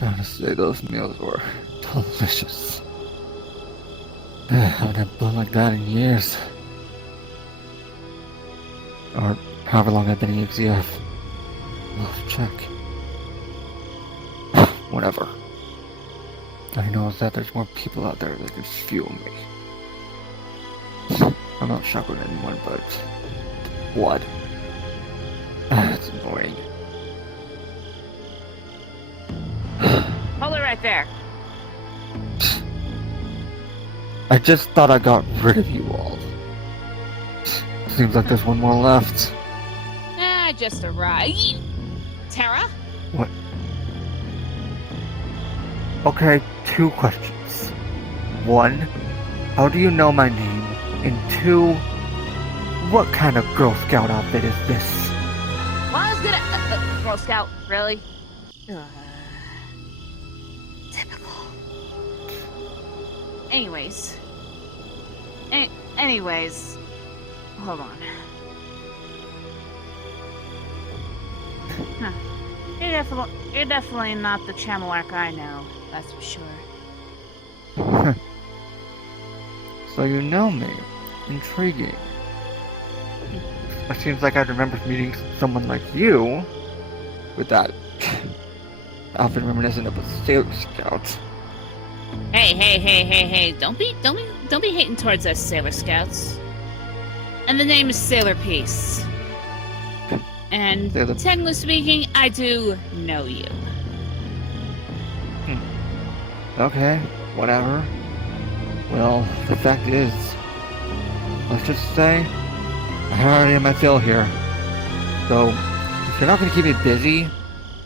Gotta say, those meals were delicious. I haven't had blood like that in years. Or however long I've been in EXEF. Lost check. Whatever. I know is that there's more people out there that can fuel me. I'm not shocked with anyone, but blood. It's annoying. Hold it right there. I just thought I got rid of you all. Seems like there's one more left. Just arrived. Terra? What? Okay, 2 questions. 1, how do you know my name? And 2, what kind of Girl Scout outfit is this? Well, I was gonna... Girl Scout, really? Typical. Anyways. Anyways. Hold on. Huh. You're definitely not the Chamelark I know, that's for sure. So you know me. Intriguing. It seems like I remember meeting someone like you with that outfit reminiscent of a Sailor Scout. Hey! Don't be hating towards us, Sailor Scouts. And the name is Sailor Peace. And technically speaking, I do know you. Okay, whatever. Well, the fact is, let's just say, I already have my fill here. So, if you're not going to keep me busy,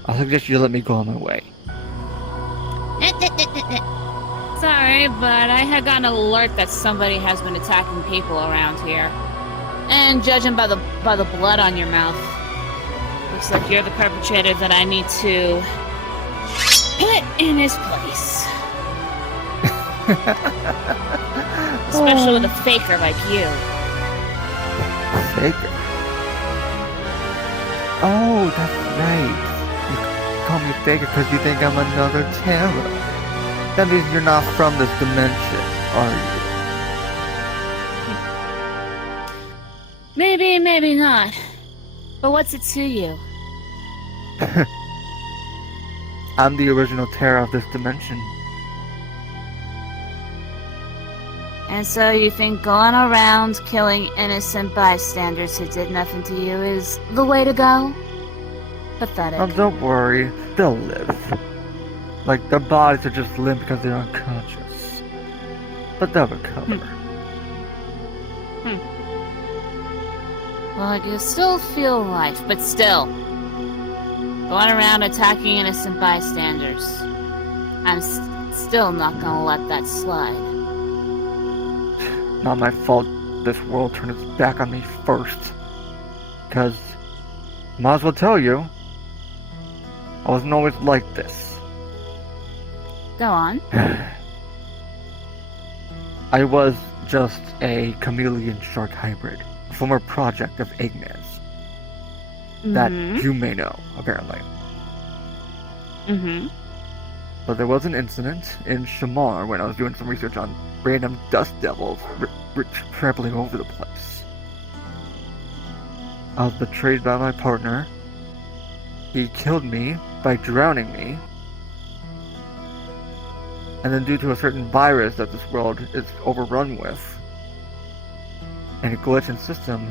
I'll suggest you let me go on my way. Sorry, but I had gotten an alert that somebody has been attacking people around here. And judging by the blood on your mouth, looks like you're the perpetrator that I need to put in his place. Especially with a faker like you. Faker? Oh, that's right. You call me faker because you think I'm another Terra. That means you're not from this dimension, are you? Maybe not. But what's it to you? I'm the original Terra of this dimension. And so you think going around killing innocent bystanders who did nothing to you is the way to go? Pathetic. Oh, don't worry. They'll live. Like, their bodies are just limp because they're unconscious. But they'll recover. Well, I can still feel life, but still. Going around attacking innocent bystanders. I'm still not gonna let that slide. Not my fault this world turned its back on me first. Because, might as well tell you, I wasn't always like this. Go on. I was just a chameleon shark hybrid. A former project of Eggman's. That you may know, apparently. But there was an incident in Shamar when I was doing some research on random dust devils trampling over the place. I was betrayed by my partner. He killed me by drowning me. And then due to a certain virus that this world is overrun with, and a glitch in system,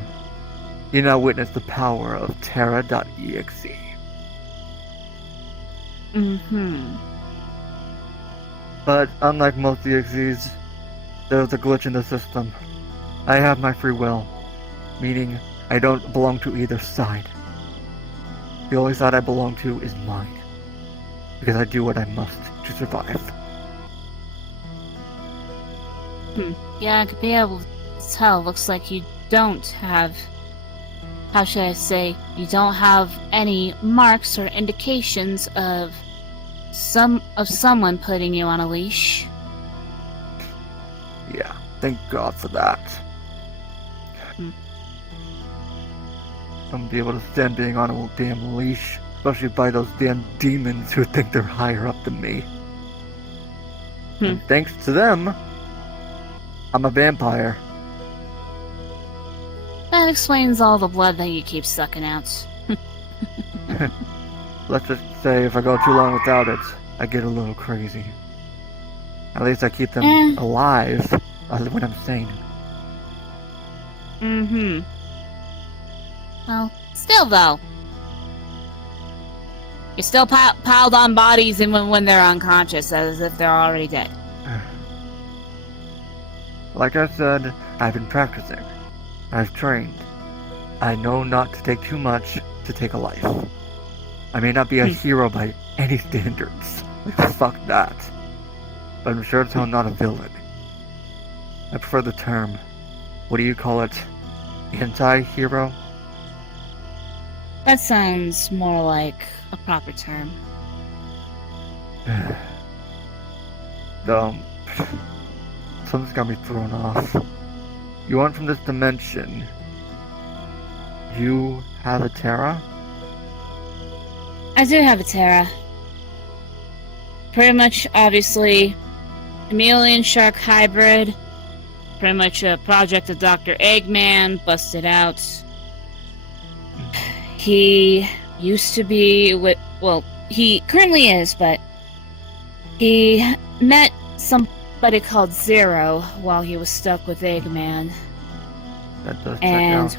you now witness the power of Terra.EXE. But unlike most EXEs, there was a glitch in the system. I have my free will, meaning I don't belong to either side. The only side I belong to is mine, because I do what I must to survive. Yeah, I could be able to tell. Looks like you don't have... How should I say? You don't have any marks or indications of someone putting you on a leash. Yeah, thank God for that. I'm gonna be able to stand being on a damn leash Especially by those damn demons who think they're higher up than me. And thanks to them, I'm a vampire. That explains all the blood that you keep sucking out. Let's just say if I go too long without it, I get a little crazy. At least I keep them alive when I'm sane. Well, still though. You're still piled on bodies even when they're unconscious, as if they're already dead. Like I said, I've been practicing. I've trained. I know not to take too much to take a life. I may not be a hero by any standards. Like, fuck that. But I'm sure as hell not a villain. I prefer the term, what do you call it? Anti-hero? That sounds more like a proper term. Something's got me thrown off. You aren't from this dimension. You have a Terra? I do have a Terra. Pretty much, obviously, chameleon shark hybrid. Pretty much a project of Dr. Eggman, busted out. He used to be with, well, he currently is, but he met somebody called Zero while he was stuck with Eggman. That does check out.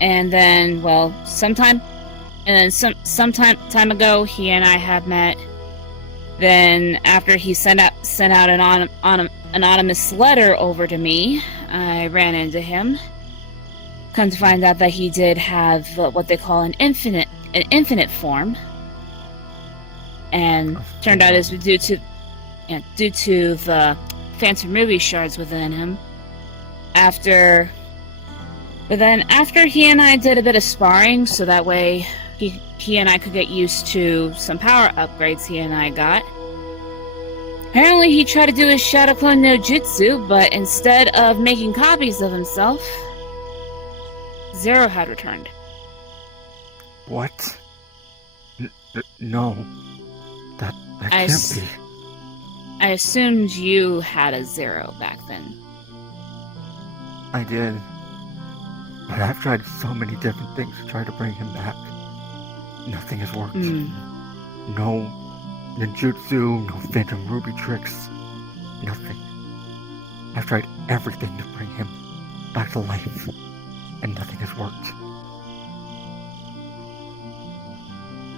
And then, well, some time ago, he and I had met. Then, after he sent out an anonymous letter over to me, I ran into him. Come to find out that he did have what they call an infinite form, and turned out it was due to the Phantom Ruby shards within him. After he and I did a bit of sparring, so that way he and I could get used to some power upgrades he and I got. Apparently he tried to do his Shadow Clone no Jutsu, but instead of making copies of himself, Zero had returned. What? No. That can't be. I assumed you had a Zero back then. I did. But I've tried so many different things to try to bring him back. Nothing has worked. No ninjutsu, no Phantom Ruby tricks. Nothing. I've tried everything to bring him back to life, and nothing has worked.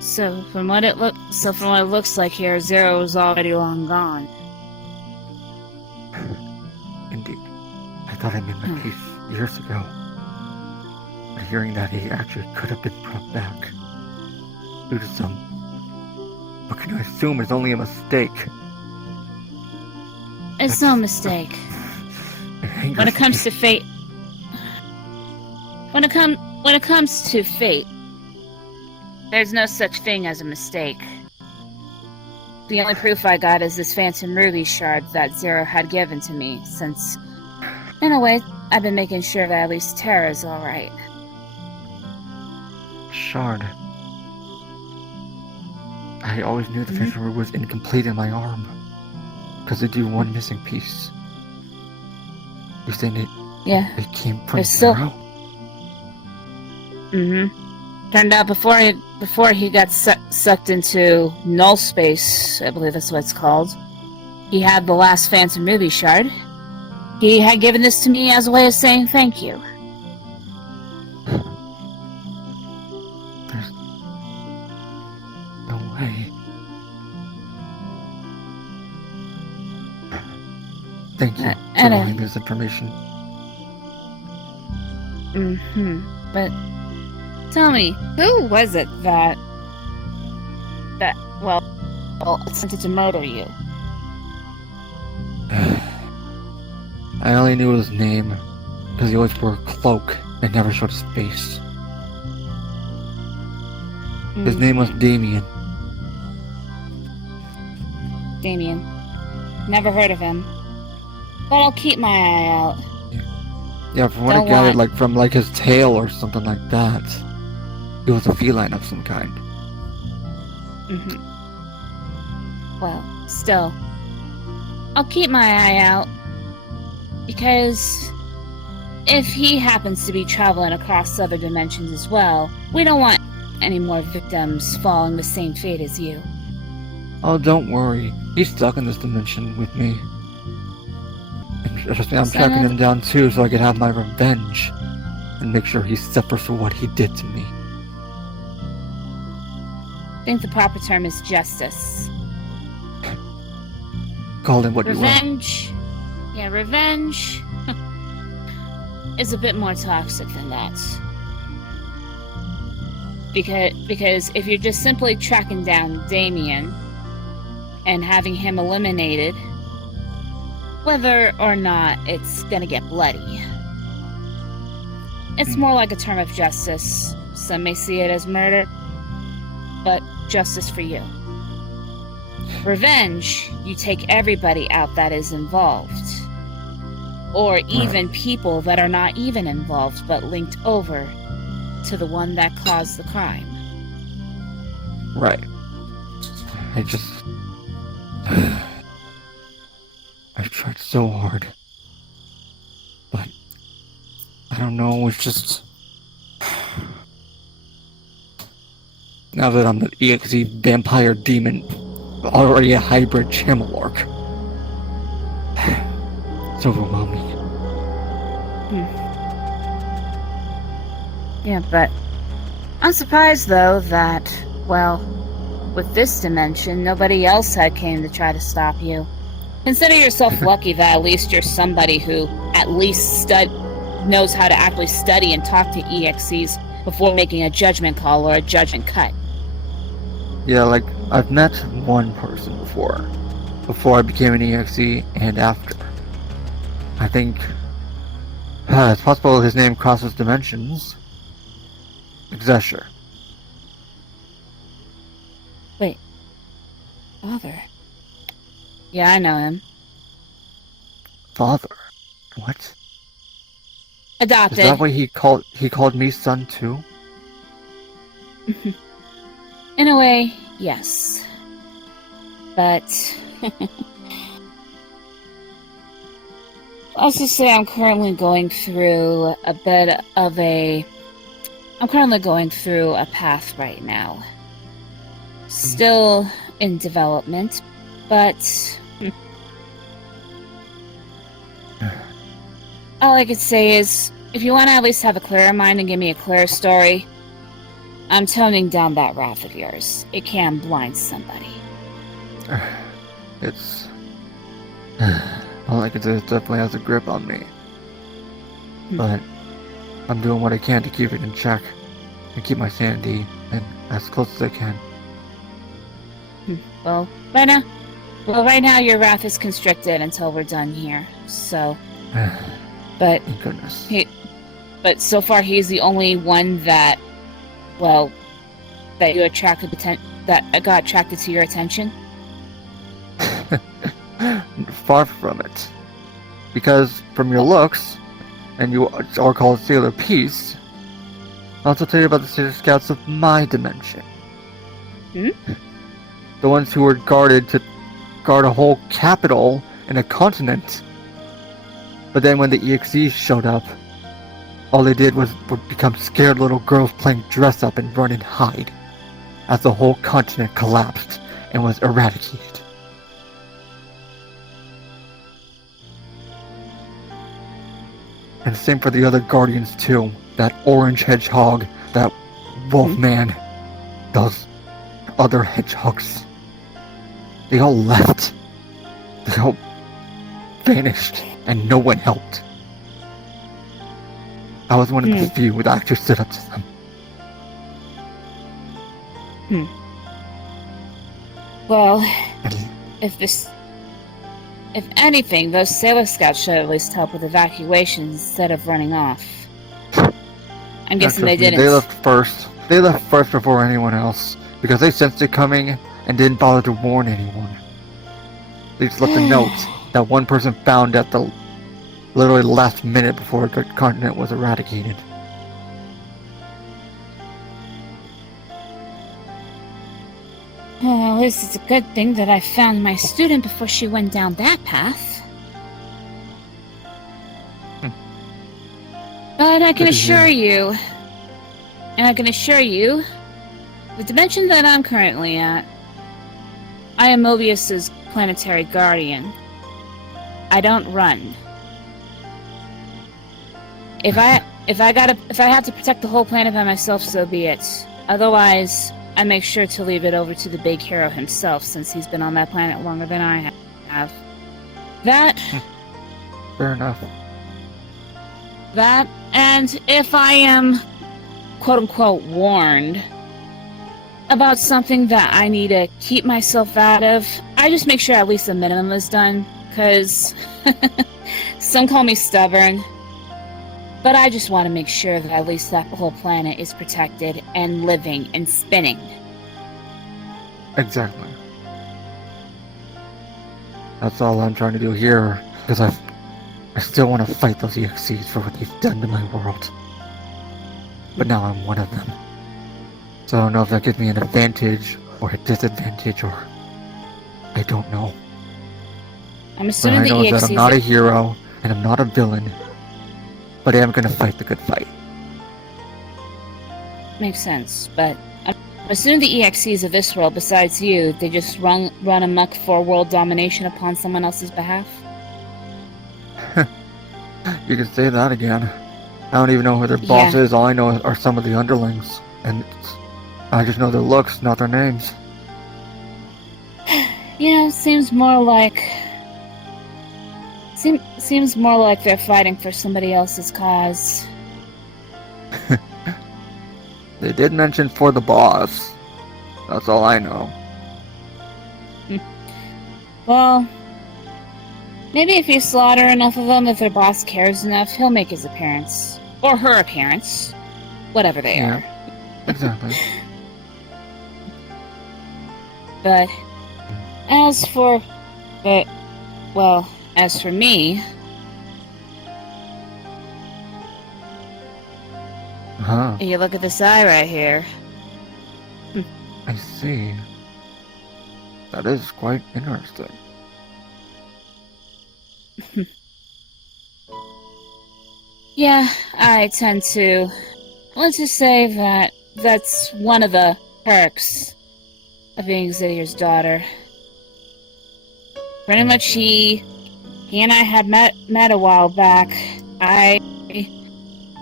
So from what it looks like here, Zero is already long gone. Indeed. I thought I made my peace years ago. But hearing that he actually could have been brought back due to some, what can I assume is only a mistake. It's no mistake. When it comes to fate, when it comes to fate, there's no such thing as a mistake. The only proof I got is this Phantom Ruby shard that Zero had given to me, since, in a way, I've been making sure that at least Terra's alright. Shard. I always knew the Phantom Ruby was incomplete in my arm, because it'd do one missing piece. You're saying it came from Zero? Turned out before he got sucked into null space, I believe that's what it's called, he had the last Phantom Ruby shard. He had given this to me as a way of saying thank you. There's no way. Thank you for providing this information. But tell me, who was it that attempted to murder you? I only knew his name because he always wore a cloak and never showed his face. His name was Damien. Damien. Never heard of him. But I'll keep my eye out. Yeah, from what I gathered, from his tail or something like that. He was a feline of some kind. Well, still, I'll keep my eye out, because if he happens to be traveling across other dimensions as well, we don't want any more victims following the same fate as you. Oh, don't worry. He's stuck in this dimension with me. And trust me, I'm tracking him down too so I can have my revenge. And make sure he suffers for what he did to me. I think the proper term is justice. Call him what you will. Revenge. Yeah, revenge is a bit more toxic than that. Because if you're just simply tracking down Damien and having him eliminated, whether or not it's gonna get bloody, it's more like a term of justice. Some may see it as murder, but justice for you. Revenge, you take everybody out that is involved. Or even people that are not even involved, but linked over to the one that caused the crime. Right. I've tried so hard. But I don't know, it's just... Now that I'm the EXE vampire demon, already a hybrid Chamalork. It's overwhelming. Yeah, but I'm surprised though that, well, with this dimension, nobody else had came to try to stop you. Consider yourself lucky that at least you're somebody who at least knows how to actually study and talk to EXEs before making a judgment call or a judgment cut. Yeah, like, I've met one person before I became an EXE and after. I think it's possible his name crosses dimensions. Exesher. Wait. Father? Yeah, I know him. Father? What? Adopted. Is that why he called me son too? In a way, yes. But let's just say I'm currently going through a path right now. Still in development, but all I could say is, if you want to at least have a clearer mind and give me a clearer story, I'm toning down that wrath of yours. It can blind somebody. It's... all I can say is it definitely has a grip on me. But I'm doing what I can to keep it in check and keep my sanity and as close as I can. Well, right now your wrath is constricted until we're done here. So, but Thank goodness. But so far he's the only one that, well, that you attracted that got attracted to your attention. Far from it. Because from your looks, and you are called Sailor Peace, I'll also tell you about the Sailor Scouts of my dimension. The ones who were guarded to guard a whole capital and a continent. But then when the EXEs showed up, all they did was become scared little girls playing dress up and run and hide, as the whole continent collapsed and was eradicated. And same for the other guardians too. That orange hedgehog, that wolf man, those other hedgehogs. They all left. They all vanished, and no one helped. I was one of the few that actually stood up to them. Well, if anything, those Sailor Scouts should at least help with evacuations instead of running off. I'm guessing they didn't. They left first. They left first before anyone else, because they sensed it coming and didn't bother to warn anyone. They just left a note that one person found at the literally last minute before the continent was eradicated. Well, at least it's a good thing that I found my student before she went down that path. But I can assure you, the dimension that I'm currently at, I am Mobius's planetary guardian. I don't run. If I have to protect the whole planet by myself, so be it. Otherwise, I make sure to leave it over to the big hero himself, since he's been on that planet longer than I have. That... Fair enough. That, and if I am, quote-unquote, warned about something that I need to keep myself out of, I just make sure at least the minimum is done, because some call me stubborn, but I just want to make sure that at least that whole planet is protected and living and spinning. Exactly. That's all I'm trying to do here, because I still want to fight those EXEs for what they've done to my world. But now I'm one of them. So I don't know if that gives me an advantage or a disadvantage, or I don't know. I'm But assuming I the know that EXEs I'm not a hero and I'm not a villain, but I am gonna fight the good fight. makes sense, but I'm assuming the EXEs of this world, besides you, they just run amok for world domination upon someone else's behalf? You can say that again. I don't even know who their boss is. All I know are some of the underlings, and I just know their looks, not their names. Seems more like they're fighting for somebody else's cause. They did mention for the boss. That's all I know. Well, maybe if you slaughter enough of them, if their boss cares enough, he'll make his appearance. Or her appearance. Whatever they are. Exactly. But as for me, you look at this eye right here. I see. That is quite interesting. Yeah, I tend to... Let's just say that that's one of the perks of being Exidia's daughter. Pretty much he and I had met a while back.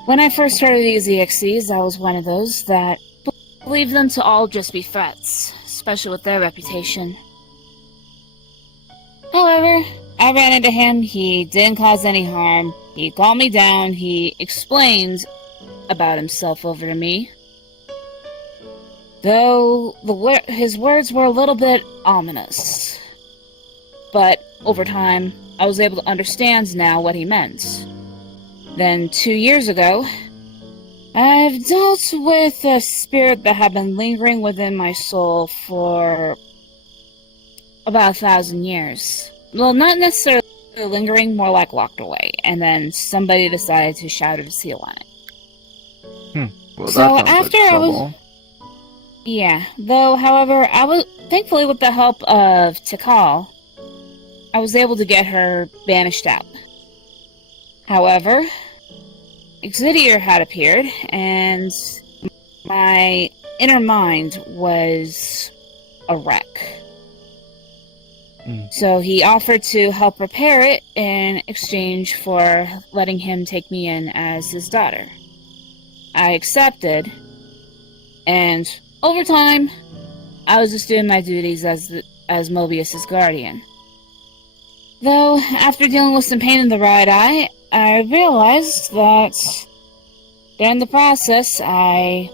When I first heard of these EXEs, I was one of those that believed them to all just be threats, especially with their reputation. However, I ran into him, he didn't cause any harm, he calmed me down, he explained about himself over to me. Though his words were a little bit ominous. But over time, I was able to understand now what he meant. Then 2 years ago, I've dealt with a spirit that had been lingering within my soul for about 1,000 years. Well, not necessarily lingering, more like locked away. And then somebody decided to shout a seal on it. Well, so after I was... Yeah, though, however, thankfully with the help of Tikal, I was able to get her banished out. However, Exidia had appeared, and my inner mind was a wreck. So he offered to help repair it in exchange for letting him take me in as his daughter. I accepted, and over time, I was just doing my duties as Mobius's guardian. Though, after dealing with some pain in the right eye, I realized that during the process, I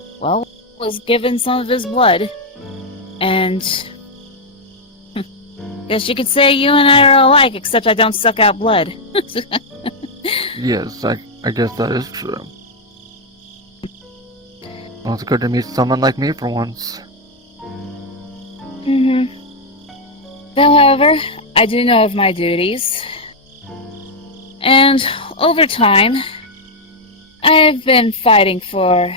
was given some of his blood. And guess you could say you and I are alike, except I don't suck out blood. Yes, I guess that is true. Well, it's good to meet someone like me for once. Though, however, I do know of my duties. And over time, I've been fighting for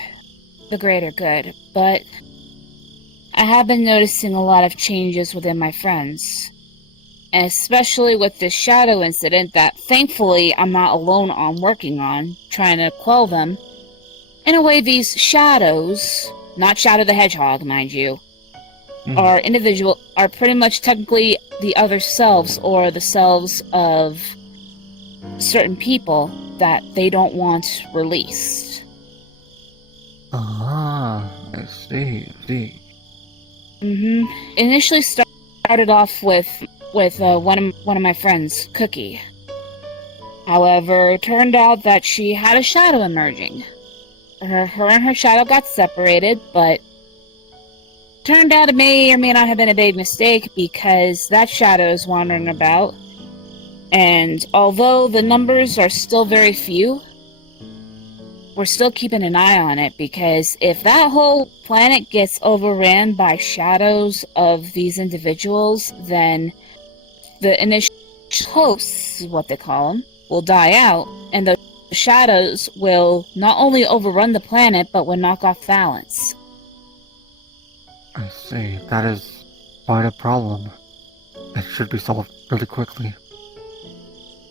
the greater good, but I have been noticing a lot of changes within my friends. And especially with this shadow incident that thankfully I'm not alone on working on, trying to quell them. In a way, these shadows, not Shadow the Hedgehog, mind you, are pretty much technically the other selves, or the selves of certain people that they don't want released. Ah, I see. Initially started off with one of my friends, Cookie. However, it turned out that she had a shadow emerging. Her and her shadow got separated, but turned out it may or may not have been a big mistake because that shadow is wandering about. And although the numbers are still very few, we're still keeping an eye on it, because if that whole planet gets overran by shadows of these individuals, then the initial hosts, what they call them, will die out, and the shadows will not only overrun the planet, but will knock off balance. I see. That is quite a problem. It should be solved really quickly.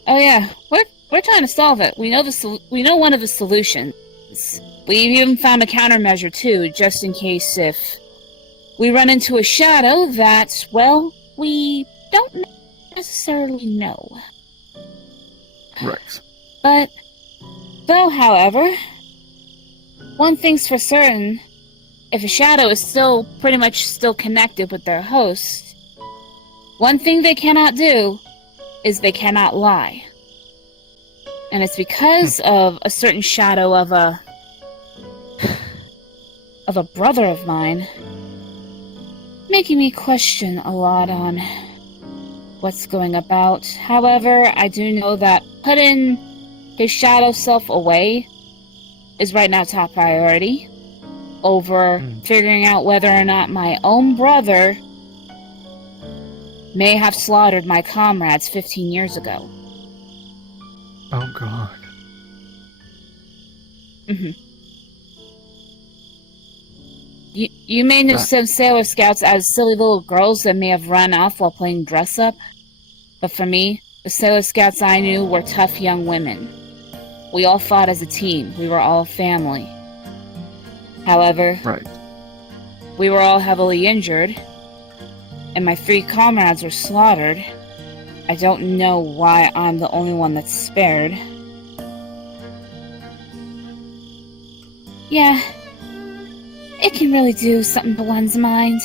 Oh yeah, we're trying to solve it. We know one of the solutions. We've even found a countermeasure too, just in case if we run into a shadow that, well, we don't necessarily know. Right. But, though, however, one thing's for certain, if a shadow is still pretty much still connected with their host, one thing they cannot do is they cannot lie. And it's because of a certain shadow of a brother of mine, making me question a lot on what's going about. However, I do know that putting his shadow self away is right now top priority over figuring out whether or not my own brother may have slaughtered my comrades 15 years ago. Oh god. You may know some Sailor Scouts as silly little girls that may have run off while playing dress up, but for me, the Sailor Scouts I knew were tough young women. We all fought as a team. We were all family. However, we were all heavily injured, and my 3 comrades were slaughtered. I don't know why I'm the only one that's spared. Yeah, it can really do something to one's mind.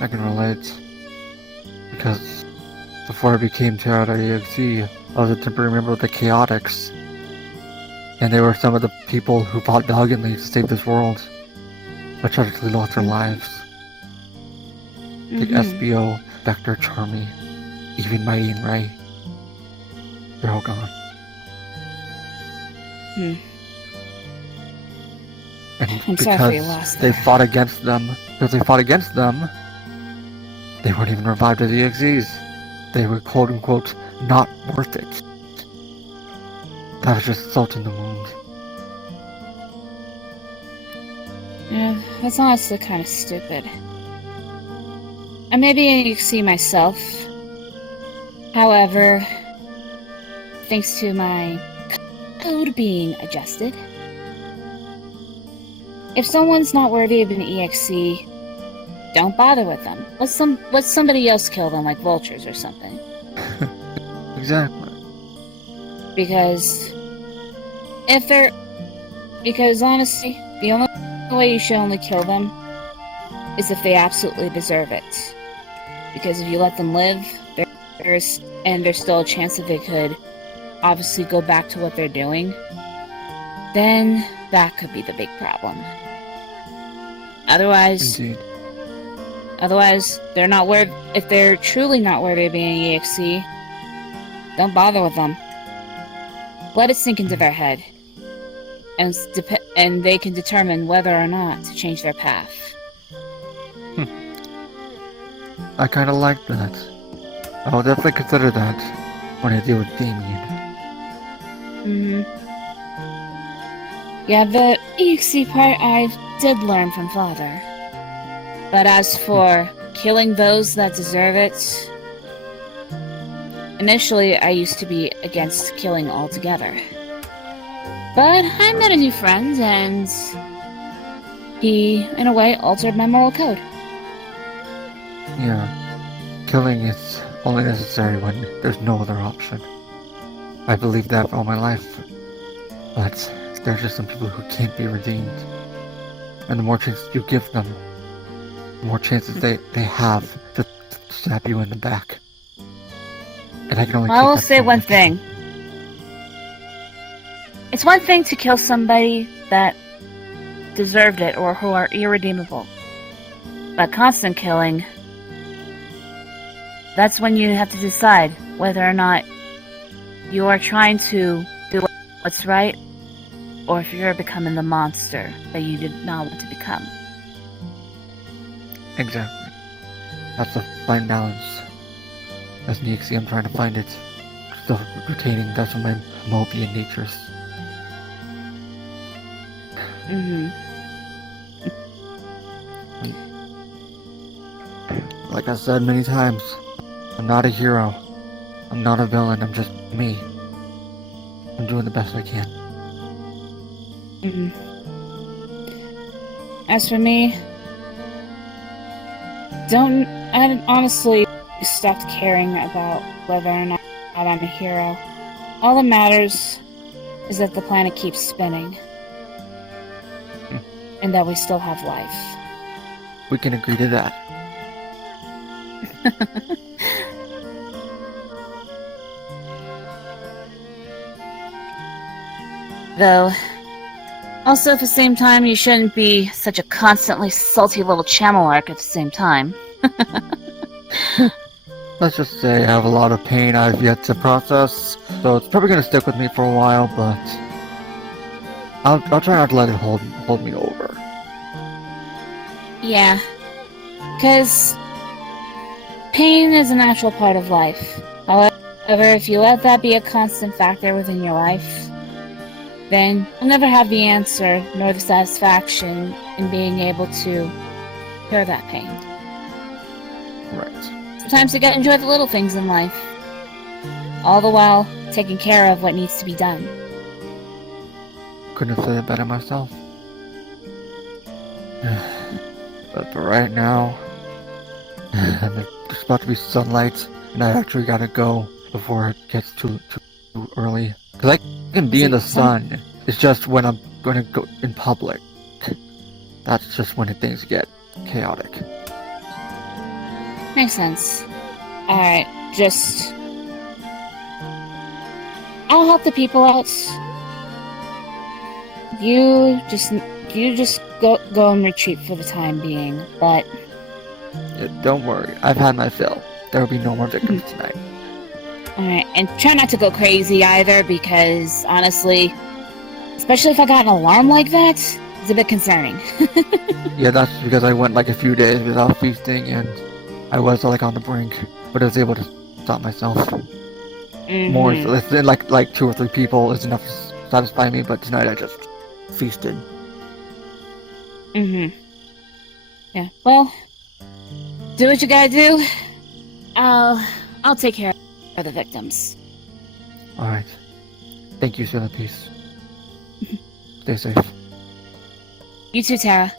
I can relate. Because before I became Terra.EXE, I was a temporary member of the Chaotix. And they were some of the people who fought valiantly to save this world, but tragically lost their lives. Take SBO, Vector, Charmy, even Mighty and Ray. They're all gone. And I'm sorry you lost they them. fought against them, they weren't even revived as EXEs. They were quote-unquote not worth it. That was just salt in the wound. Yeah, that's honestly kind of stupid. I may be an EXE myself. However, thanks to my code being adjusted, if someone's not worthy of an EXE, don't bother with them. Let somebody else kill them, like vultures or something. Exactly. Because honestly, the only way you should only kill them is if they absolutely deserve it. Because if you let them live, there's still a chance that they could obviously go back to what they're doing, then that could be the big problem. Otherwise, they're not worth. If they're truly not worthy of being an EXE, don't bother with them. Let it sink into their head, and they can determine whether or not to change their path. I kind of like that. I'll definitely consider that when I deal with Damien. Yeah, the EXE part I did learn from Father. But as for killing those that deserve it, initially I used to be against killing altogether. But I met a new friend, and he, in a way, altered my moral code. Yeah. Killing is only necessary when there's no other option. I believed that for all my life. But there's just some people who can't be redeemed. And the more chances you give them, the more chances they have to stab you in the back. And I can only I will take that say so one much. thing. It's one thing to kill somebody that deserved it or who are irredeemable. But constant killing, that's when you have to decide whether or not you are trying to do what's right, or if you're becoming the monster that you did not want to become. Exactly. That's a fine balance. As an EXE, I'm trying to find it. Still retaining that's what my Mobian natures. Like I said many times, I'm not a hero. I'm not a villain, I'm just me. I'm doing the best I can. As for me, I honestly stopped caring about whether or not I'm a hero. All that matters is that the planet keeps spinning. And that we still have life. We can agree to that. Though, also at the same time, you shouldn't be such a constantly salty little Chamelark at the same time. Let's just say I have a lot of pain I've yet to process, so it's probably gonna stick with me for a while, but I'll try not to let it hold me over. Yeah. Because pain is a natural part of life. However, if you let that be a constant factor within your life, then you'll never have the answer nor the satisfaction in being able to cure that pain. Right. Sometimes you gotta enjoy the little things in life, all the while taking care of what needs to be done. Couldn't have said it better myself. But for right now, there's about to be sunlight, and I actually gotta go before it gets too early. Cause I can be in the sun. It's just when I'm gonna go in public. That's just when things get chaotic. Makes sense. Alright, I'll help the people out. You just go and retreat for the time being, but... Yeah, don't worry, I've had my fill. There will be no more victims tonight. Alright, and try not to go crazy either, because, honestly, especially if I got an alarm like that, it's a bit concerning. Yeah, that's because I went like a few days without feasting, and I was like on the brink, but I was able to stop myself. More than like 2 or 3 people is enough to satisfy me, but tonight I just feasted. Yeah, well, do what you gotta do. I'll take care of the victims. Alright. Thank you, Silly Peace. Stay safe. You too, Terra.